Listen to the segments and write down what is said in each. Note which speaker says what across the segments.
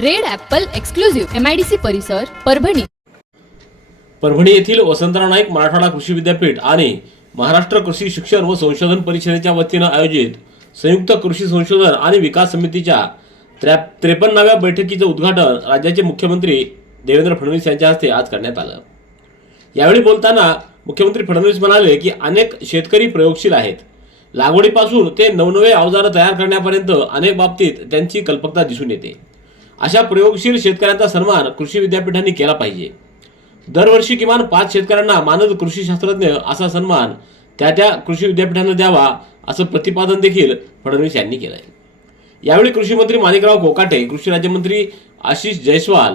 Speaker 1: Red Apple exclusive MIDC परिसर परभणी.
Speaker 2: परभणी येथील वसंतराव नाईक मराठवाडा कृषी विद्यापीठ आणि महाराष्ट्र कृषी शिक्षण व संशोधन परिषदेच्या वतीनं आयोजित संयुक्त कृषी संशोधन आणि विकास समितीच्या त्र्या त्रेपन्नाव्या बैठकीचं उद्घाटन राज्याचे मुख्यमंत्री देवेंद्र फडणवीस यांच्या हस्ते आज करण्यात आलं. यावेळी बोलताना मुख्यमंत्री फडणवीस म्हणाले की अनेक शेतकरी प्रयोगशील आहेत. लागवडीपासून ते नवनवे अवजारं तयार करण्यापर्यंत अनेक बाबतीत त्यांची कल्पकता दिसून येते. अशा प्रयोगशील शेतकऱ्यांचा सन्मान कृषी विद्यापीठांनी केला पाहिजे. दरवर्षी किमान पाच शेतकऱ्यांना मानद कृषी शास्त्रज्ञ असा सन्मान त्या त्या कृषी विद्यापीठांना द्यावा असं प्रतिपादन देखील फडणवीस यांनी केलं आहे यावेळी कृषी मंत्री माणिकराव कोकाटे कृषी राज्यमंत्री आशिष जयस्वाल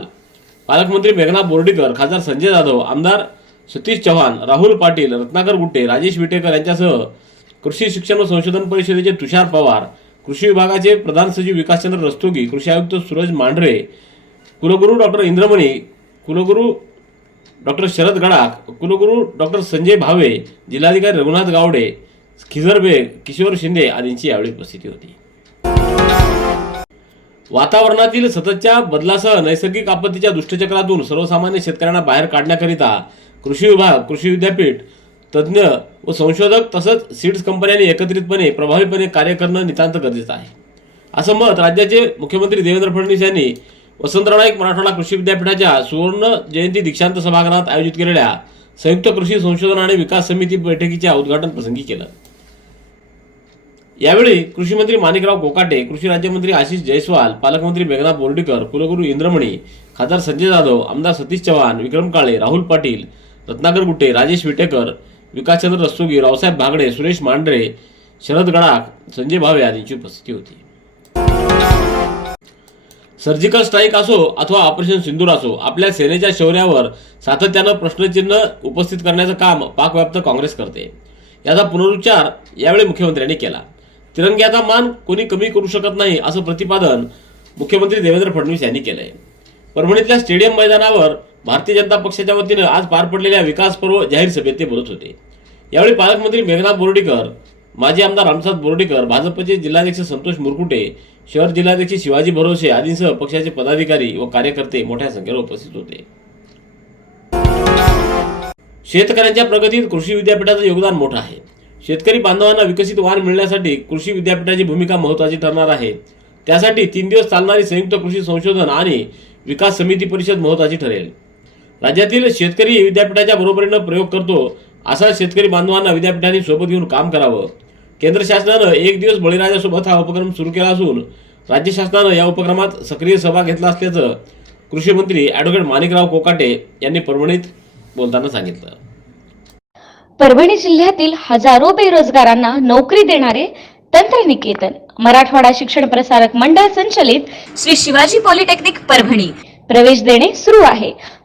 Speaker 2: पालकमंत्री मेघना बोर्डीकर खासदार संजय जाधव आमदार सतीश चव्हाण राहुल पाटील रत्नाकर गुट्टे राजेश विटेकर यांच्यासह कृषी शिक्षण व संशोधन परिषदेचे तुषार पवार कृषी विभागाचे प्रधान सचिव विकासचंद्र रस्तोगी कृषी आयुक्त सूरज मांढरे कुलगुरू डॉक्टर इंद्रमणी कुलगुरू डॉक्टर शरद गडाख कुलगुरू डॉक्टर संजय भावे जिल्हाधिकारी रघुनाथ गावडे खिजर बेग किशोर शिंदे आदींची यावेळी उपस्थिती होती. वातावरणातील सततच्या बदलासह नैसर्गिक आपत्तीच्या दुष्टचक्रातून सर्वसामान्य शेतकऱ्यांना बाहेर काढण्याकरिता कृषी विभाग कृषी विद्यापीठ तज्ज्ञ व संशोधक तसंच सीड्स कंपन्यांनी एकत्रितपणे प्रभावीपणे कार्य करणं नितांत गरजेचं आहे. असं मत राज्याचे मुख्यमंत्री देवेंद्र फडणवीस यांनी वसंतराव नाईक मराठवाडा कृषी विद्यापीठाच्या सुवर्ण जयंती दीक्षांत सभागृहात आयोजित केलेल्या संयुक्त कृषी संशोधन आणि विकास समिती बैठकीच्या उद्घाटन प्रसंगी केलं. यावेळी कृषी मंत्री माणिकराव कोकाटे कृषी राज्यमंत्री आशिष जयस्वाल पालकमंत्री मेघना बोर्डीकर कुलगुरू इंद्रमणी खासदार संजय जाधव आमदार सतीश चव्हाण विक्रम काळे राहुल पाटील रत्नाकर गुट्टे राजेश विटेकर विकासचंद्र रस्तोगी रावसाहेब भागडे सुरेश मांढरे शरद गडाख संजय भावे आदींची उपस्थिती होती. सर्जिकल स्ट्राईक असो अथवा ऑपरेशन सिंदूर असो आपल्या सेनेच्या शौर्यावर सातत्यानं प्रश्नचिन्ह उपस्थित करण्याचं काम पाकव्याप्त काँग्रेस करते. याचा पुनरुच्चार यावेळी मुख्यमंत्र्यांनी केला. तिरंग्याचा मान कोणी कमी करू शकत नाही असं प्रतिपादन मुख्यमंत्री देवेंद्र फडणवीस यांनी केलंय. परभणीतल्या स्टेडियम मैदानावर भारतीय जनता पक्षाच्या वतीनं आज पार पडलेल्या विकास पर्व जाहीर सभेत ते बोलत होते. यावेळी पालकमंत्री मेघना बोर्डीकर माजी आमदार रामसाद बोर्डीकर भाजपचे जिल्हाध्यक्ष संतोष मुरकुटे शहर जिल्हाध्यक्ष शिवाजी भरोसे आदींसह पक्षाचे पदाधिकारी व कार्यकर्ते मोठ्या संख्येने उपस्थित होते. शेतकऱ्यांच्या प्रगतीत कृषी विद्यापीठाचं योगदान मोठं आहे. शेतकरी बांधवांना विकसित वाण मिळण्यासाठी कृषी विद्यापीठाची भूमिका महत्वाची ठरणार आहे. त्यासाठी तीन दिवस चालणारी संयुक्त कृषी संशोधन आणि विकास समिती परिषद महत्वाची ठरेल. राज्यातील शेतकरी विद्यापीठाच्या बरोबरीनं प्रयोग करतो असा शेतकरी बांधवांना विद्यापीठाने सोबत घेऊन काम करावं. केंद्र शासनानं एक दिवस बळीराजासोबत हा उपक्रम सुरू केला असून राज्य शासनानं या उपक्रमात सक्रिय सहभाग घेतला असल्याचं कृषी मंत्री ॲडव्होकेट माणिकराव कोकाटे यांनी परभणीत बोलताना सांगितलं.
Speaker 3: परभणी जिल्ह्यातील हजारो बेरोजगारांना नोकरी देणारे तंत्रनिकेतन मराठवाडा शिक्षण प्रसारक मंडळ संचलित
Speaker 4: श्री शिवाजी पॉलिटेक्निक परभणी.
Speaker 3: प्रवेश देणे सुरू आहे.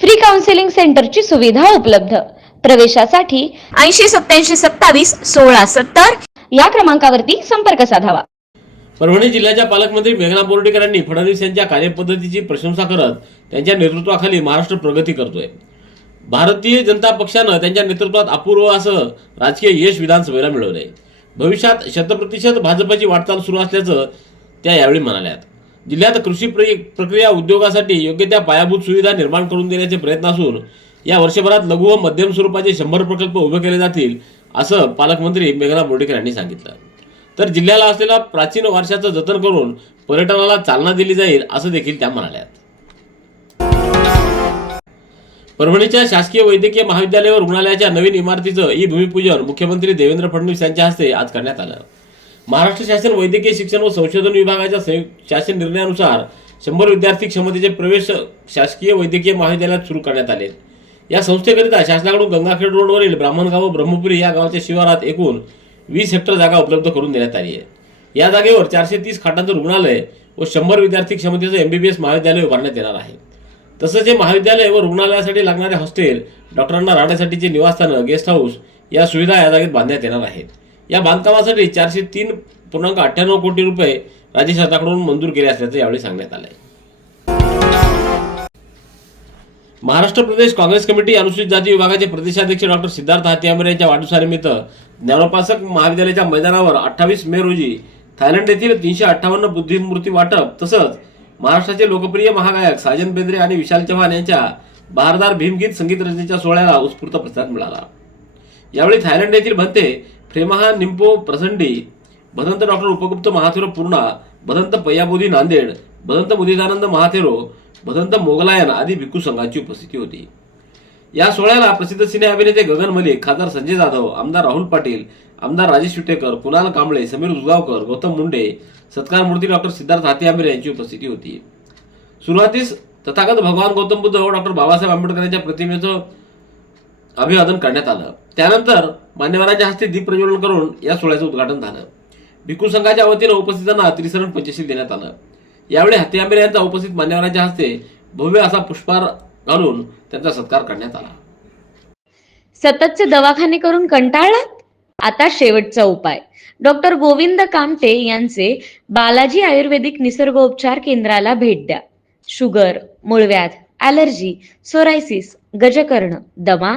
Speaker 3: फ्री काउन्सिलिंग सेंटरची सुविधा उपलब्ध. प्रवेशासाठी
Speaker 4: ऐंशी सत्याऐंशी सत्तावीस सोळा सत्तर
Speaker 3: या क्रमांकावरती संपर्क साधावा.
Speaker 2: परभणी जिल्ह्याच्या पालकमंत्री मेघना बोर्डीकरांनी फडणवीस यांच्या कार्यपद्धतीची प्रशंसा करत त्यांच्या नेतृत्वाखाली महाराष्ट्र प्रगती करतोय. भारतीय जनता पक्षानं त्यांच्या नेतृत्वात अपूर्व असं राजकीय यश विधानसभेला मिळवलंय. भविष्यात शतप्रतिशत भाजपची वाटचाल सुरू असल्याचं त्या यावेळी म्हणाल्यात. जिल्ह्यात कृषी प्रक्रिया उद्योगासाठी योग्य त्या पायाभूत सुविधा निर्माण करून देण्याचे प्रयत्न असून या वर्षभरात लघु व मध्यम स्वरूपाचे शंभर प्रकल्प उभे केले जातील असं पालकमंत्री मेघना बोर्डेकर यांनी सांगितलं. तर जिल्ह्याला असलेला प्राचीन वारशाचं जतन करून पर्यटनाला चालना दिली जाईल असं देखील त्या म्हणाल्यात. परभणीच्या शासकीय वैद्यकीय महाविद्यालय व रुग्णालयाच्या नवीन इमारतीचं ई भूमिपूजन मुख्यमंत्री देवेंद्र फडणवीस यांच्या हस्ते आज करण्यात आलं. महाराष्ट्र शासन वैद्यकीय शिक्षण व संशोधन विभागाच्या संयुक्त शासन निर्णयानुसार शंभर विद्यार्थी क्षमतेचे प्रवेश शासकीय वैद्यकीय महाविद्यालयात सुरू करण्यात आले. या संस्थेकरिता शासनाकडून गंगाखेड रोडवरील ब्राह्मणगाव व ब्रह्मपुरी या गावाच्या शिवारात एकूण वीस हेक्टर जागा उपलब्ध करून देण्यात आली आहे. या जागेवर चारशे तीस खाटांचं रुग्णालय व शंभर विद्यार्थी क्षमतेचं एमबीबीएस महाविद्यालय उभारण्यात येणार आहे. तसंच हे महाविद्यालय व रुग्णालयासाठी लागणारे हॉस्टेल डॉक्टरांना राहण्यासाठीचे निवासस्थानं गेस्ट हाऊस या सुविधा या जागेत बांधण्यात येणार आहेत. या बांधकामासाठी चारशे तीन पूर्णांक अठ्ठ्याण्णव कोटी रुपये राज्य शासनाकडून मंजूर केले असल्याचं यावेळी सांगण्यात आलं आहे महाराष्ट्र प्रदेश काँग्रेस कमिटी अनुसूचित जाती विभागाचे प्रदेशाध्यक्ष डॉक्टर सिद्धार्थ हातियामरे यांच्या वाढदिवसानिमित्त ज्ञानोपासक महाविद्यालयाच्या मैदानावर अठ्ठावीस मे रोजी थायलंड येथील तीनशे अठ्ठावन्न बुद्धिमूर्ती वाटप तसंच महाराष्ट्राचे लोकप्रिय महागायक साजन बेंद्रे आणि विशाल चव्हाण यांच्या बहारदार भीमगीत संगीत रचनेच्या सोहळ्याला उत्स्फूर्त प्रतिसाद मिळाला. यावेळी थायलंड येथील भंते प्रेमहा निंपो प्रसंडी। भदंत डॉक्टर उपगुप्त महाथेरो पूर्णा। भदंत पय्याबोधी नांदेड। भदंत मुदितानंद महाथेरो भदंत मोगलायन आदी भिक्खू संघाची उपस्थिती होती। या सोहळ्याला प्रसिद्ध सिने अभिनेते गगन मलिक खासदार संजय जाधव आमदार राहुल पाटील आमदार राजेश विटेकर कुणाल कांबळे समीर उजगावकर गौतम मुंडे सत्कार मूर्ती डॉक्टर सिद्धार्थ हाती यांची उपस्थिती होती. सुरुवातीस तथागत भगवान गौतम बुद्ध व डॉक्टर बाबासाहेब आंबेडकर यांच्या प्रतिमेचं अभिवादन करण्यात आलं. त्यानंतर मान्यवरांच्या हस्ते दीप प्रज्वलन करून या सोहळ्याचं उद्घाटन झालं. भिक्खू संघाच्या वतीनं उपस्थितांना त्रिसरण पंचशील देण्यात आलं. यावेळी हत्ती आंबेरे यांचा उपस्थित मान्यवरांच्या हस्ते भव्य असा पुष्पहार घालून त्यांचा सत्कार करण्यात आला.
Speaker 4: सततचे दवाखाने करून कंटाळलात? आता शेवटचा उपाय. डॉक्टर गोविंद कामटे यांचे बालाजी आयुर्वेदिक निसर्गोपचार केंद्राला भेट द्या. शुगर मूळव्याध ॲलर्जी सोरायसिस गजकर्ण दमा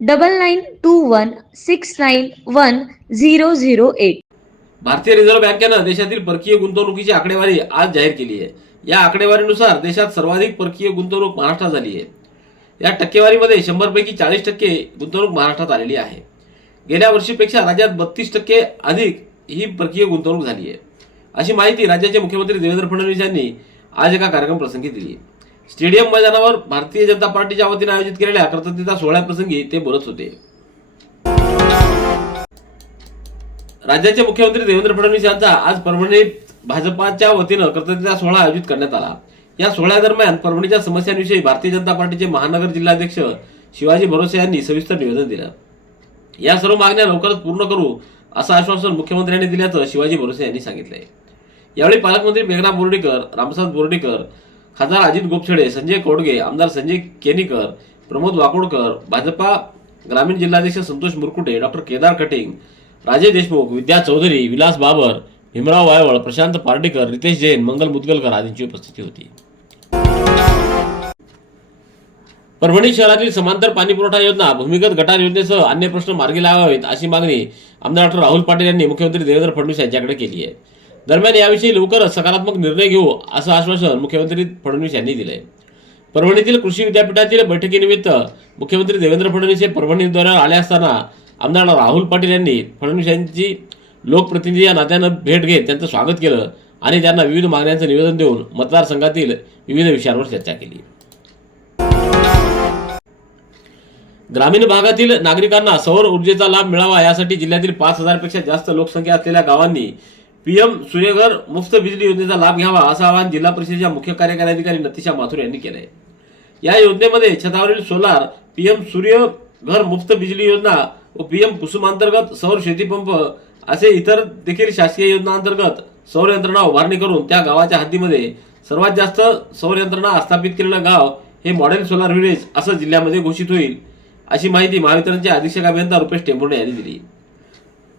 Speaker 4: double nine two one six nine one zero zero eight
Speaker 2: भारतीय रिझर्व्ह बँकेनं देशातील परकीय गुंतवणुकीची आकडेवारी आज जाहीर केली आहे. या आकडेवारीनुसार देशात सर्वाधिक परकीय गुंतवणूक महाराष्ट्रात झाली आहे. या टक्केवारीमध्ये शंभरपैकी चाळीस टक्के गुंतवणूक महाराष्ट्रात आलेली आहे. गेल्या वर्षीपेक्षा राज्यात बत्तीस टक्के अधिक ही परकीय गुंतवणूक झाली आहे. अशी माहिती राज्याचे मुख्यमंत्री देवेंद्र फडणवीस यांनी आज एका कार्यक्रम प्रसंगी दिली स्टेडियम मैदानावर भारतीय जनता पार्टीच्या वतीने आयोजित केलेल्या कृतज्ञता सोहळ्याप्रसंगी ते बोलत होते. राज्याचे मुख्यमंत्री देवेंद्र फडणवीस यांचा आज परभणीत भाजपाच्या वतीनं कृतज्ञता सोहळा आयोजित करण्यात आला. या सोहळ्यादरम्यान परभणीच्या समस्यांविषयी भारतीय जनता पार्टीचे महानगर जिल्हाध्यक्ष शिवाजी भरोसे यांनी सविस्तर निवेदन दिलं. या सर्व मागण्या लवकरच पूर्ण करू असं आश्वासन मुख्यमंत्र्यांनी दिल्याचं शिवाजी भरोसे यांनी सांगितलंय. यावेळी पालकमंत्री मेघना बोर्डीकर रामसाद बोर्डीकर खासदार अजित गोपछडे संजय कोडगे आमदार संजय केनीकर प्रमोद वाकोडकर भाजपा ग्रामीण जिल्हाध्यक्ष संतोष मुरकुटे डॉक्टर केदार कटिंग राजे देशमुख विद्या चौधरी विलास बाबर भीमराव वायवळ प्रशांत पार्डीकर रितेश जैन मंगल मुदगलकर आदींची उपस्थिती होती. परभणी शहरातील समांतर पाणी पुरवठा योजना भूमिगत गटार योजनेसह अन्य प्रश्न मार्गी लावावेत अशी मागणी आमदार डॉक्टर राहुल पाटील यांनी मुख्यमंत्री देवेंद्र फडणवीस यांच्याकडे केली आहे. दरम्यान याविषयी लवकरच सकारात्मक निर्णय घेऊ असं आश्वासन मुख्यमंत्री फडणवीस यांनी दिलंय. परभणीतील कृषी विद्यापीठातील बैठकीनिमित्त मुख्यमंत्री देवेंद्र फडणवीस हे परभणी दौऱ्यावर आले असताना आमदार राहुल पाटील यांनी फडणवीस यांची लोकप्रतिनिधी या नात्यानं भेट घेत त्यांचं स्वागत केलं आणि त्यांना विविध मागण्यांचं निवेदन देऊन मतदारसंघातील विविध विषयांवर चर्चा केली. ग्रामीण भागातील नागरिकांना सौर ऊर्जेचा लाभ मिळावा यासाठी जिल्ह्यातील पाच हजारपेक्षा जास्त लोकसंख्या असलेल्या गावांनी पीएम सूर्यघर मुफ्त बिजली योजनेचा लाभ घ्यावा असं आवाहन जिल्हा परिषदेच्या मुख्य कार्यकारी अधिकारी नतिशा माथुर यांनी केलंय. या योजनेमध्ये छतावरील सोलार पीएम सूर्य घर मुफ्त बिजली योजना व पीएम कुसुमांतर्गत सौर शेतीपंप असे इतर देखील शासकीय योजनांतर्गत सौर यंत्रणा उभारणी करून त्या गावाच्या हद्दीमध्ये सर्वात जास्त सौर यंत्रणा स्थापित केलेलं गाव हे मॉडेल सोलार व्हिलेज असं जिल्ह्यामध्ये घोषित होईल अशी माहिती महावितरणचे अधीक्षक अभियंता रुपेश टेंभुर्णे यांनी दिली.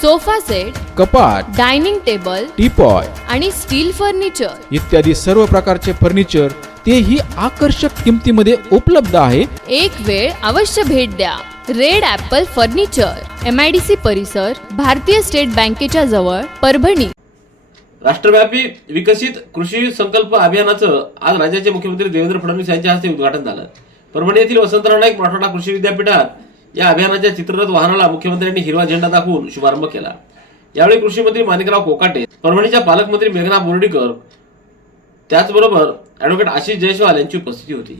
Speaker 1: sofa set
Speaker 5: कपाट
Speaker 1: डायनिंग टेबल
Speaker 5: टीपॉय
Speaker 1: आणि स्टील फर्निचर.
Speaker 5: इत्यादी सर्व प्रकारचे फर्निचर तेही आकर्षक किमतीमध्ये उपलब्ध आहे.
Speaker 1: एक वेळ अवश्य भेट द्या. Red Apple furniture M I D C परिसर भारतीय स्टेट बँकेच्या जवळ परभणी.
Speaker 2: राष्ट्रव्यापी विकसित कृषी संकल्प अभियानाचं आज राज्याचे मुख्यमंत्री देवेंद्र फडणवीस यांच्या हस्ते उद्घाटन झालं. परभणी येथील वसंतराव नाईक मराठवाडा कृषी विद्यापीठात या अभियानाच्या चित्ररथ वाहनाला मुख्यमंत्र्यांनी हिरवा झेंडा दाखवून शुभारंभ केला. यावेळी कृषी मंत्री माणिकराव कोकाटे परभणीच्या पालकमंत्री मेघना बोर्डीकर त्याचबरोबर अॅडव्होकेट आशिष जयस्वाल यांची उपस्थिती होती.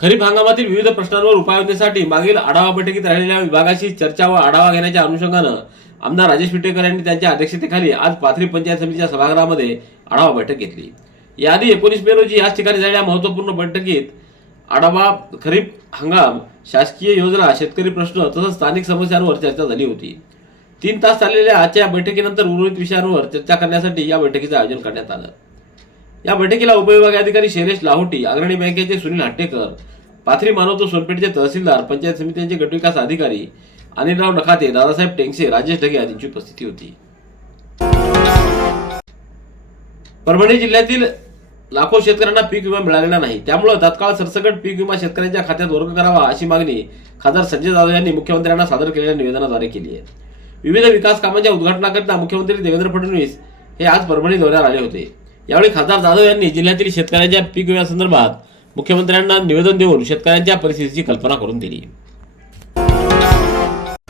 Speaker 2: खरीप हंगामातील विविध प्रश्नांवर उपाययोजनेसाठी मागील आढावा बैठकीत राहिलेल्या विभागाशी चर्चा व आढावा घेण्याच्या अनुषंगानं आमदार राजेश विटेकर यांनी त्यांच्या अध्यक्षतेखाली आज पाथरी पंचायत समितीच्या सभागृहामध्ये आढावा बैठक घेतली. याआधी एकोणीस मे रोजी याच ठिकाणी झालेल्या महत्त्वपूर्ण बैठकीत आढावा खरीप हंगाम शासकीय योजना शेतकरी प्रश्न तसंच स्थानिक समस्यांवर चर्चा झाली होती. तीन तास चाललेल्या आजच्या बैठकीनंतर उर्वरित विषयांवर चर्चा करण्यासाठी या बैठकीचं आयोजन करण्यात आलं. या बैठकीला उपविभागीय अधिकारी शैलेश लाहोटी अग्रणी बँकेचे सुनील हट्टेकर पाथरी मानवतो सोनपेठचे तहसीलदार पंचायत समित्यांचे गटविकास अधिकारी अनिलराव नखाते दादासाहेब टेंगसे राजेश ढगे आदींची उपस्थिती होती. परभणी जिल्ह्यातील लाखो शेतकऱ्यांना पीक विमा मिळालेला नाही. त्यामुळे तात्काळ सरसकट पीक विमा शेतकऱ्यांच्या खात्यात वर्ग करावा अशी मागणी खासदार संजय जाधव यांनी मुख्यमंत्र्यांना सादर केलेल्या निवेदनाद्वारे केली आहे. विविध विकास कामांच्या उद्घाटनाकरिता मुख्यमंत्री देवेंद्र फडणवीस हे आज परभणी दौऱ्यावर आले होते. यावेळी खासदार जाधव यांनी जिल्ह्यातील शेतकऱ्यांच्या पीक विम्यासंदर्भात मुख्यमंत्र्यांना निवेदन देऊन शेतकऱ्यांच्या परिस्थितीची कल्पना करून दिली.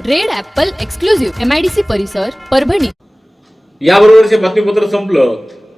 Speaker 1: Red Apple exclusive M I D C परिसर परभणी.
Speaker 2: याबरोबरचे बातमीपत्र संपलं.